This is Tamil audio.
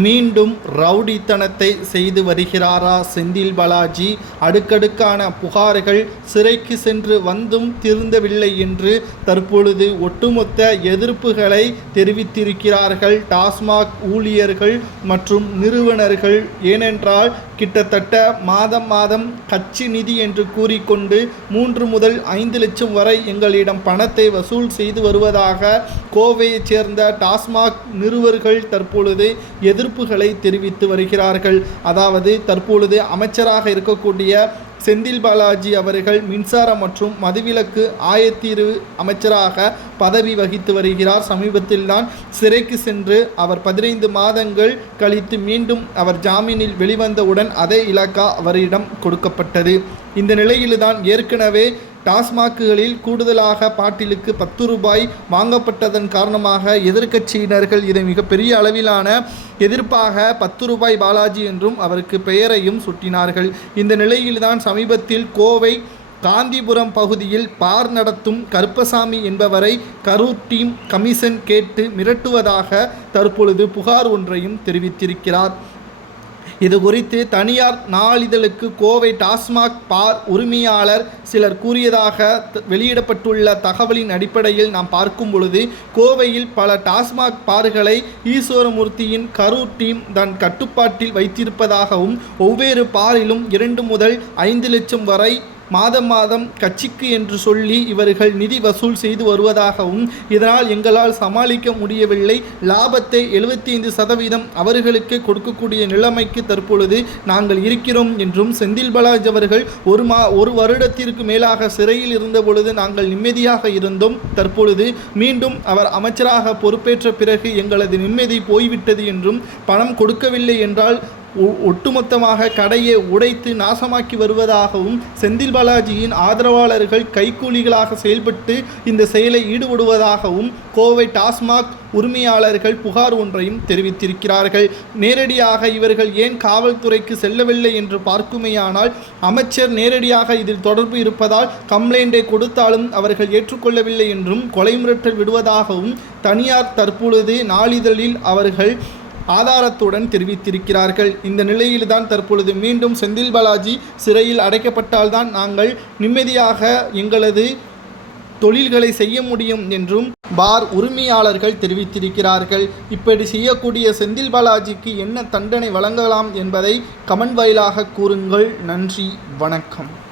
மீண்டும் ரவுடித்தனத்தை செய்து வருகிறாரா செந்தில் பாலாஜி? அடுக்கடுக்கான புகார்கள் சிறைக்கு சென்று வந்தும் திருந்தவில்லை என்று தற்பொழுது ஒட்டுமொத்த எதிர்ப்புகளை தெரிவித்திருக்கிறார்கள் டாஸ்மாக் ஊழியர்கள் மற்றும் நிறுவனர்கள். ஏனென்றால் கிட்டத்தட்ட மாதம் மாதம் கட்சி நிதி என்று கூறிக்கொண்டு மூன்று முதல் ஐந்து லட்சம் வரை எங்களிடம் பணத்தை வசூல் செய்து வருவதாக கோவையைச் சேர்ந்த டாஸ்மாக் நிறுவர்கள் தற்பொழுது எதிர்ப்புகளை தெரிவித்து வருகிறார்கள். அதாவது தற்பொழுது அமைச்சராக இருக்கக்கூடிய செந்தில் பாலாஜி அவர்கள் மின்சாரம் மற்றும் மதுவிலக்கு ஆயத்தீர்வு அமைச்சராக பதவி வகித்து வருகிறார். சமீபத்தில்தான் சிறைக்கு சென்று அவர் பதினைந்து மாதங்கள் கழித்து மீண்டும் அவர் ஜாமீனில் வெளிவந்தவுடன் அதே இலாக்கா அவரிடம் கொடுக்கப்பட்டது. இந்த நிலையில்தான் ஏற்கனவே டாஸ்மாக்குகளில் கூடுதலாக பாட்டிலுக்கு பத்து ரூபாய் வாங்கப்பட்டதன் காரணமாக எதிர்க்கட்சியினர்கள் இதை மிகப்பெரிய அளவிலான எதிர்ப்பாக பத்து ரூபாய் பாலாஜி என்றும் அவருக்கு பெயரையும் சுட்டினார்கள். இந்த நிலையில்தான் சமீபத்தில் கோவை காந்திபுரம் பகுதியில் பார் நடத்தும் கருப்பசாமி என்பவரை கரூர் டீம் கமிஷன் கேட்டு மிரட்டுவதாக தற்பொழுது புகார் ஒன்றையும் தெரிவித்திருக்கிறார். இது குறித்து தனியார் நாளிதழுக்கு கோவை டாஸ்மாக் பார் உரிமையாளர் சிலர் கூறியதாக வெளியிடப்பட்டுள்ள தகவலின் அடிப்படையில் நாம் பார்க்கும் பொழுது கோவையில் பல டாஸ்மாக் பார்களை ஈஸ்வரமூர்த்தியின் கரூர் டீம் தன் கட்டுப்பாட்டில் வைத்திருப்பதாகவும் ஒவ்வொரு பாரிலும் இரண்டு முதல் ஐந்து லட்சம் வரை மாதம் மாதம் கட்சிக்கு என்று சொல்லி இவர்கள் நிதி வசூல் செய்து வருவதாகவும் இதனால் எங்களால் சமாளிக்க முடியவில்லை. லாபத்தை 75% சதவீதம் அவர்களுக்கு கொடுக்கக்கூடிய நிலைமைக்கு தற்பொழுது நாங்கள் இருக்கிறோம் என்றும் செந்தில் பாலாஜ் அவர்கள் ஒரு மா ஒரு வருடத்திற்கு மேலாக சிறையில் இருந்த பொழுது நாங்கள் நிம்மதியாக இருந்தோம். தற்பொழுது மீண்டும் அவர் அமைச்சராக பொறுப்பேற்ற பிறகு எங்களது நிம்மதி போய்விட்டது என்றும் பணம் கொடுக்கவில்லை என்றால் ஒட்டுமொத்தமாக கடையை உடைத்து நாசமாக்கி வருவதாகவும் செந்தில் பாலாஜியின் ஆதரவாளர்கள் கைக்கூலிகளாக செயல்பட்டு இந்த செயலை ஈடுபடுவதாகவும் கோவை டாஸ்மாக் உரிமையாளர்கள் புகார் ஒன்றையும் தெரிவித்திருக்கிறார்கள். நேரடியாக இவர்கள் ஏன் காவல்துறைக்கு செல்லவில்லை என்று பார்க்குமேயானால் அமைச்சர் நேரடியாக இதில் தொடர்பு இருப்பதால் கம்ப்ளைண்டை கொடுத்தாலும் அவர்கள் ஏற்றுக்கொள்ளவில்லை என்றும் கொலை மிரட்டல் விடுவதாகவும் தனியார் தற்பொழுது நாளிதழில் அவர்கள் ஆதாரத்துடன் தெரிவித்திருக்கிறார்கள். இந்த நிலையில்தான் தற்பொழுது மீண்டும் செந்தில் பாலாஜி சிறையில் அடைக்கப்பட்டால்தான் நாங்கள் நிம்மதியாக எங்களது தொழில்களை செய்ய முடியும் என்றும் பார் உரிமையாளர்கள் தெரிவித்திருக்கிறார்கள். இப்படி செய்யக்கூடிய செந்தில் பாலாஜிக்கு என்ன தண்டனை வழங்கலாம் என்பதை கமெண்ட் வாயிலாக கூறுங்கள். நன்றி வணக்கம்.